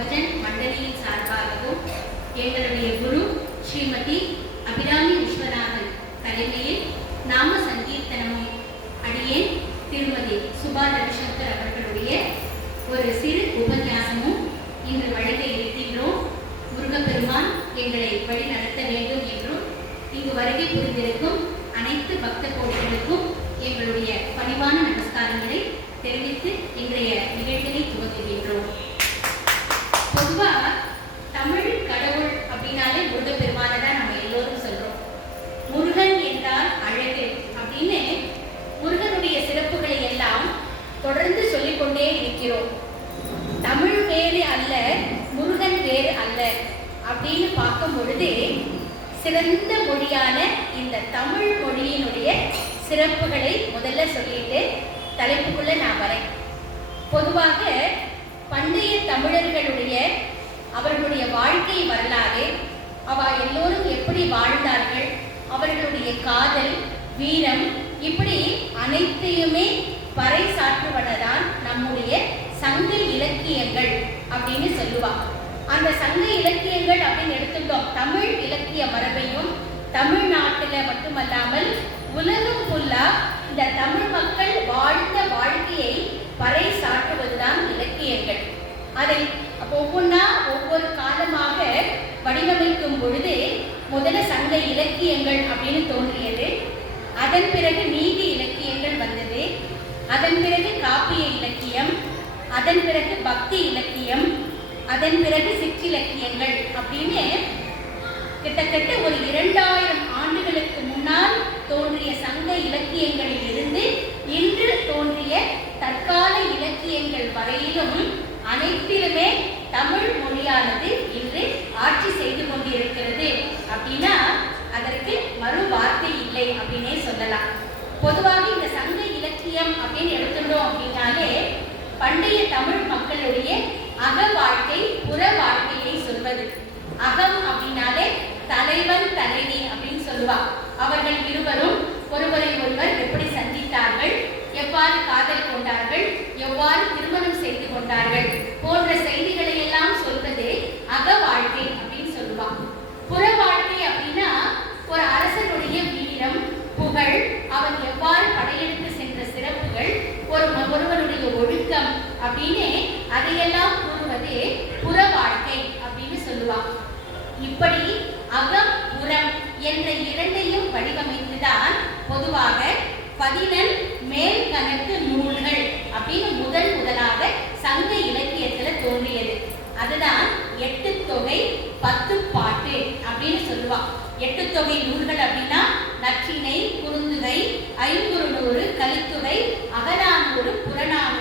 பஜன் மண்டலியின் சார்பாகவும் எங்களுடைய குரு ஸ்ரீமதி அபிராமி விஸ்வநாதன் தலைமையில் நாம சங்கீர்த்தனமும் அடியேன் திருமதி சுபா ரவிசங்கர் அவர்களுடைய ஒரு சிறு உபன்யாசமும் இன்று வழங்க இருக்கின்றோம். முருகப்பெருமான் எங்களை வழி நடத்த வேண்டும் என்றும் இங்கு வருகை புரிந்திருக்கும் அனைத்து பக்த கோடிகளுக்கும் எங்களுடைய பணிவான நமஸ்காரங்களை தெரிவித்து இன்றைய நிகழ்ச்சியை துவங்குகின்றோம். பொதுவாக தமிழ் கடவுள் அப்படின்னாலே முருகப்பெருமானை தான் நம்ம எல்லோரும் சொல்றோம். முருகன் என்றால் அழகு அப்படின்னு முருகனுடைய சிறப்புகளை எல்லாம் தொடர்ந்து சொல்லிக்கொண்டே இருக்கிறோம். தமிழ் வேறு அல்ல, முருகன் வேறு அல்ல அப்படின்னு பார்க்கும் பொழுது சிறந்த மொழியான இந்த தமிழ் மொழியினுடைய சிறப்புகளை முதல்ல சொல்லிட்டு தலைப்புக்குள்ள நான் வரேன். பொதுவாக பண்டைய தமிழர்களுடைய அவர்களுடைய வாழ்க்கை வரலாறு, அவ எல்லோரும் எப்படி வாழ்ந்தார்கள், அவர்களுடைய காதல், வீரம், இப்படி அனைத்தையுமே பறைசாற்றுவனதான் நம்முடைய சங்க இலக்கியங்கள் அப்படின்னு சொல்லுவா. அந்த சங்க இலக்கியங்கள் அப்படின்னு எடுத்துட்டோம். தமிழ் இலக்கிய மரபையும் தமிழ்நாட்டில் மட்டுமல்லாமல் உலகம் ஃபுல்லா இந்த தமிழ் மக்கள் வாழ்ந்த வாழ்க்கையை பறைசாற்றுவதுதான் இலக்கியங்கள். அதை ஒவ்வொன்றா ஒவ்வொரு காலமாக வடிவமைக்கும் பொழுது முதல்ல சங்க இலக்கியங்கள் அப்படின்னு தோன்றியது. அதன் பிறகு நீதி இலக்கியங்கள் வந்தது. அதன் பிறகு காப்பிய இலக்கியம், அதன் பிறகு பக்தி இலக்கியம், அதன் பிறகு சிற்றிலக்கியங்கள் அப்படின்னு கிட்டத்தட்ட ஒரு 2000 ஆண்டுகளுக்கு முன்னால் தோன்றிய சங்க இலக்கியங்களில் இருந்து இன்று தோன்றிய தற்கால இலக்கியங்கள் வரையிலும் அனைத்திலுமே தமிழ் மொழியானது இன்று ஆட்சி செய்து கொண்டிருக்கிறது. அப்படின்னா அதற்கு மறு வார்த்தை இல்லை அப்படின்னே சொல்லலாம். பொதுவாக இந்த சங்க இலக்கியம் அப்படின்னு எடுத்துட்டோம் அப்படின்னாலே பண்டைய தமிழ் மக்களுடைய அக வாழ்க்கை, புற வாழ்க்கையை சொல்வது. அகம் அப்படின்னாலே தலைவன் தலைவி அப்படின்னு சொல்லுவா. அவர்கள் இருவரும் ஒருவரை ஒருவர் எப்படி சந்தித்தார்கள், எவ்வாறு காதல் கொண்டார்கள், எவ்வாறு திருமணம் செய்து கொண்டார்கள் போன்ற செய்திகளை எல்லாம் சொல்வது அக வாழ்க்கை அப்படின்னு சொல்லுவா. புற வாழ்க்கை அப்படின்னா ஒரு அரசனுடைய வீரம், புகழ், அவன் எவ்வாறு படையெடுத்து சென்ற சிறப்புகள், ஒருவனுடைய ஒழுக்கம் அப்படின்னு அதையெல்லாம் கூறுவது புற வாழ்க்கை அப்படின்னு சொல்லுவான். இப்படி அகம் புறம் என்ற இரண்டையும் வடிவமைத்துதான் பொதுவாக 11 மேல் கணக்கு நூல்கள் அப்படின்னு முதலாக சங்க இலக்கியத்துல தோன்றியது. அதுதான் 8 தொகை 10 பாட்டு அப்படின்னு சொல்லுவான். 8 தொகை நூல்கள் அப்படின்னா நற்றிணை, குறுந்தொகை, ஐங்குறுநூறு, கலித்துறை, அகநானூறு, புறநானூறு